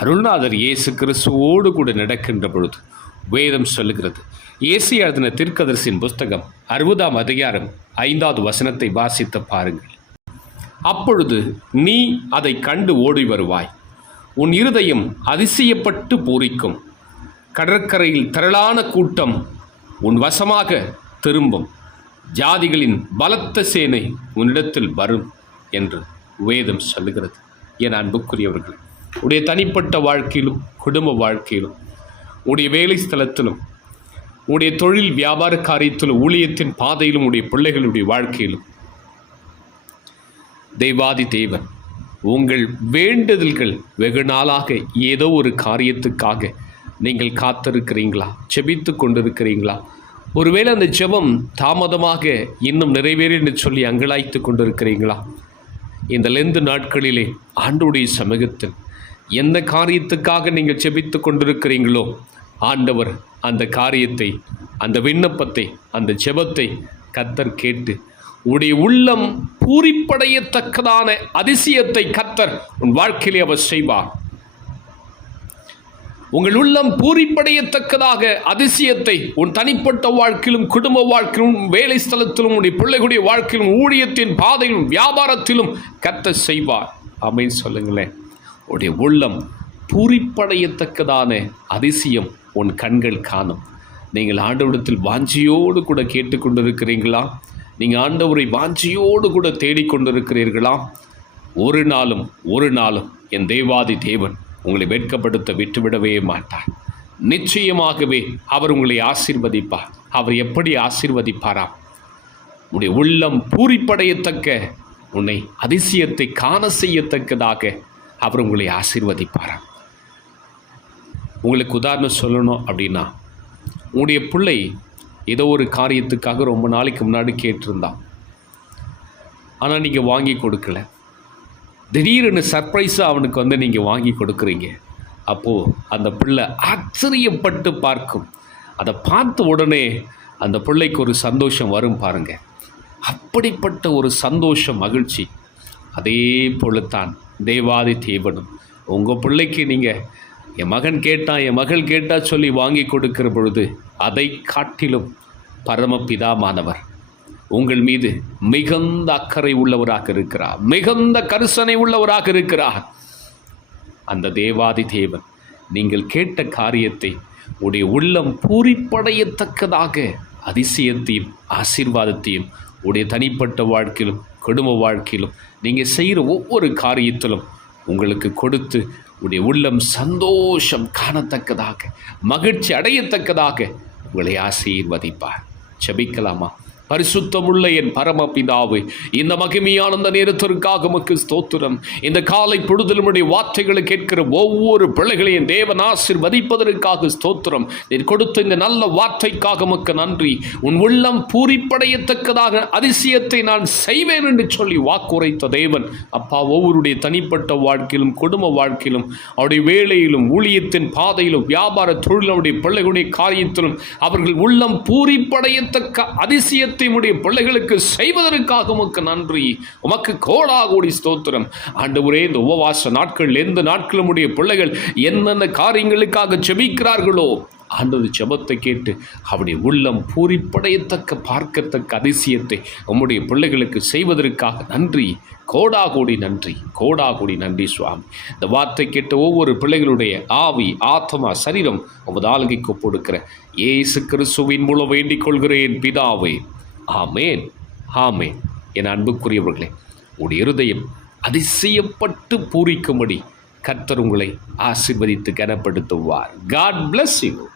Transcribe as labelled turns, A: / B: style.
A: அருள்நாதர் இயேசு கிறிஸ்துவோடு கூட நடக்கின்ற பொழுது வேதம் சொல்லுகிறது. இயேசு எழுதின திருக்கதர்சின் புஸ்தகம் அறுபதாம் அதிகாரம் ஐந்தாவது வசனத்தை வாசித்து பாருங்கள். அப்பொழுது நீ அதை கண்டு ஓடி வருவாய். உன் இருதயம் அதிசயப்பட்டு பூரிக்கும். கடற்கரையில் திரளான கூட்டம் உன் வசமாக திரும்பும். ஜாதிகளின் பலத்த சேனை உன்னிடத்தில் வரும் என்று வேதம் சொல்லுகிறது. என் அன்புக்குரியவர்கள் உடைய தனிப்பட்ட வாழ்க்கையிலும் குடும்ப வாழ்க்கையிலும் உடைய வேலை ஸ்தலத்திலும் உடைய தொழில் வியாபார காரியத்திலும் ஊழியத்தின் பாதையிலும் உடைய பிள்ளைகளுடைய வாழ்க்கையிலும். தெய்வாதி தேவன் உங்கள் வேண்டுதல்கள் வெகு நாளாக ஏதோ ஒரு காரியத்துக்காக நீங்கள் காத்திருக்கிறீங்களா? செபித்து கொண்டிருக்கிறீங்களா? ஒருவேளை அந்த ஜெபம் தாமதமாக இன்னும் நிறைவேறு என்று சொல்லி அங்கலாய்த்து கொண்டிருக்கிறீங்களா? இந்த லெந்து நாட்களிலே ஆண்டுடைய சமூகத்தில் எந்த காரியத்துக்காக நீங்கள் செபித்து கொண்டிருக்கிறீங்களோ ஆண்டவர் அந்த காரியத்தை அந்த விண்ணப்பத்தை அந்த செபத்தை கத்தர் கேட்டு உடைய உள்ளம் பூரிப்படையத்தக்கதான அதிசயத்தை கத்தர் உன் வாழ்க்கையிலே அவர் செய்வார். உங்கள் உள்ளம் பூரிப்படையத்தக்கதாக அதிசயத்தை உன் தனிப்பட்ட வாழ்க்கையிலும் குடும்ப வாழ்க்கையிலும் வேலை ஸ்தலத்திலும் உடைய பிள்ளைகளுடைய வாழ்க்கையிலும் ஊழியத்தின் பாதையிலும் வியாபாரத்திலும் கத்த செய்வார். அப்படின்னு சொல்லுங்களேன். உடைய உள்ளம் பூரிப்படையத்தக்கதான அதிசயம் உன் கண்கள் காணும். நீங்கள் ஆண்டவரிடத்தில் வாஞ்சியோடு கூட கேட்டுக்கொண்டிருக்கிறீங்களா நீங்கள் ஆண்டவரை வாஞ்சியோடு கூட தேடிக்கொண்டிருக்கிறீர்களா? ஒரு நாளும் ஒரு நாளும் என் தேவாதி தேவன் உங்களை வெட்கப்படுத்த விட்டுவிடவே மாட்டார். நிச்சயமாகவே அவர் உங்களை ஆசீர்வதிப்பார். அவர் எப்படி ஆசீர்வதிப்பாரா? உன்னுடைய உள்ளம் பூரிப்படையத்தக்க உன்னை அதிசயத்தை காண செய்யத்தக்கதாக அவர் உங்களை ஆசீர்வதிப்பாராம். உங்களுக்கு உதாரணம் சொல்லணும் அப்படின்னா உங்களுடைய பிள்ளை ஏதோ ஒரு காரியத்துக்காக ரொம்ப நாளைக்கு முன்னாடி கேட்டிருந்தான் ஆனால் நீங்கள் வாங்கி கொடுக்கல. திடீர்னு சர்ப்ரைஸாக அவனுக்கு வந்து நீங்கள் வாங்கி கொடுக்குறீங்க. அப்போது அந்த பிள்ளை ஆச்சரியப்பட்டு பார்க்கும். அதை பார்த்த உடனே அந்த பிள்ளைக்கு ஒரு சந்தோஷம் வரும் பாருங்கள் அப்படிப்பட்ட ஒரு சந்தோஷம் மகிழ்ச்சி. அதே போலத்தான் தேவாதி தேவனும். உங்கள் பிள்ளைக்கு நீங்கள் என் மகன் கேட்டான் என் மகள் கேட்டா சொல்லி வாங்கி கொடுக்கிற பொழுது அதை காட்டிலும் பரமபிதாமானவர் உங்கள் மீது மிகுந்த அக்கறை உள்ளவராக இருக்கிறார். மிகுந்த கரிசனை உள்ளவராக இருக்கிறார். அந்த தேவாதி தேவன் நீங்கள் கேட்ட காரியத்தை உடைய உள்ளம் பூரிப்படையத்தக்கதாக அதிசயத்தையும் ஆசீர்வாதத்தையும் உடைய தனிப்பட்ட வாழ்க்கையிலும் குடும்ப வாழ்க்கையிலும் நீங்கள் செய்கிற ஒவ்வொரு காரியத்திலும் உங்களுக்கு கொடுத்து உடைய உள்ளம் சந்தோஷம் காணத்தக்கதாக மகிழ்ச்சி அடையத்தக்கதாக உங்களை ஆசீர்வதிப்பார். செபிக்கலாமா பரிசுத்தமுள்ள என் பரமபிதாவு இந்த மகிமையான அந்த நேரத்திற்காக உமக்கு ஸ்தோத்திரம். இந்த காலை பொழுதலுடைய வார்த்தைகளை கேட்கிற ஒவ்வொரு பிள்ளைகளையும் தேவன் ஆசிர்வதிப்பதற்காக ஸ்தோத்திரம். நீர் கொடுத்த இந்த நல்ல வார்த்தைக்காக உமக்கு நன்றி. உன் உள்ளம் பூரிப்படையத்தக்கதாக அதிசயத்தை நான் செய்வேன் என்று சொல்லி வாக்குரைத்த தேவன். அப்பா ஒவ்வொருடைய தனிப்பட்ட வாழ்க்கையிலும் குடும்ப வாழ்க்கையிலும் அவருடைய வேலையிலும் ஊழியத்தின் பாதையிலும் வியாபார தொழிலுடைய பிள்ளைகளுடைய காரியத்திலும் அவர்கள் உள்ளம் பூரிப்படையத்தக்க அதிசயத்தை உடைய பிள்ளைகளுக்கு செய்வதற்காக உமக்கு நன்றி. உமக்கு கோடா கோடி ஸ்தோத்திரம். ஆண்டவரே இந்த உபவாச நாட்கள் எந்த நாட்களும் உடைய பிள்ளைகள் என்னென்ன காரியங்களுக்காக செபிக்கிறார்களோ ஆண்டது ஜெபத்தை கேட்டு அவருடைய உள்ளம் பூரிப்படையத்தக்க பார்க்கத்தக்க அதிசயத்தை உம்முடைய பிள்ளைகளுக்கு செய்வதற்காக நன்றி. கோடா கோடி நன்றி. கோடா கோடி நன்றி சுவாமி. இந்த வார்த்தை கேட்ட ஒவ்வொரு பிள்ளைகளுடைய ஆவி ஆத்மா சரீரம் உமது ஆளுகைக்கு கொடுக்கிற. ஏசு கிறிஸ்துவின் மூலம் வேண்டிக் கொள்கிறேன் பிதாவே. ஆமேன் ஆமேன். என் அன்புக்குரியவர்களே உடைய இருதயம் அதிசயப்பட்டு பூரிக்கும்படி கர்த்தர் உங்களை ஆசீர்வதித்து கனப்படுத்துவார். God bless you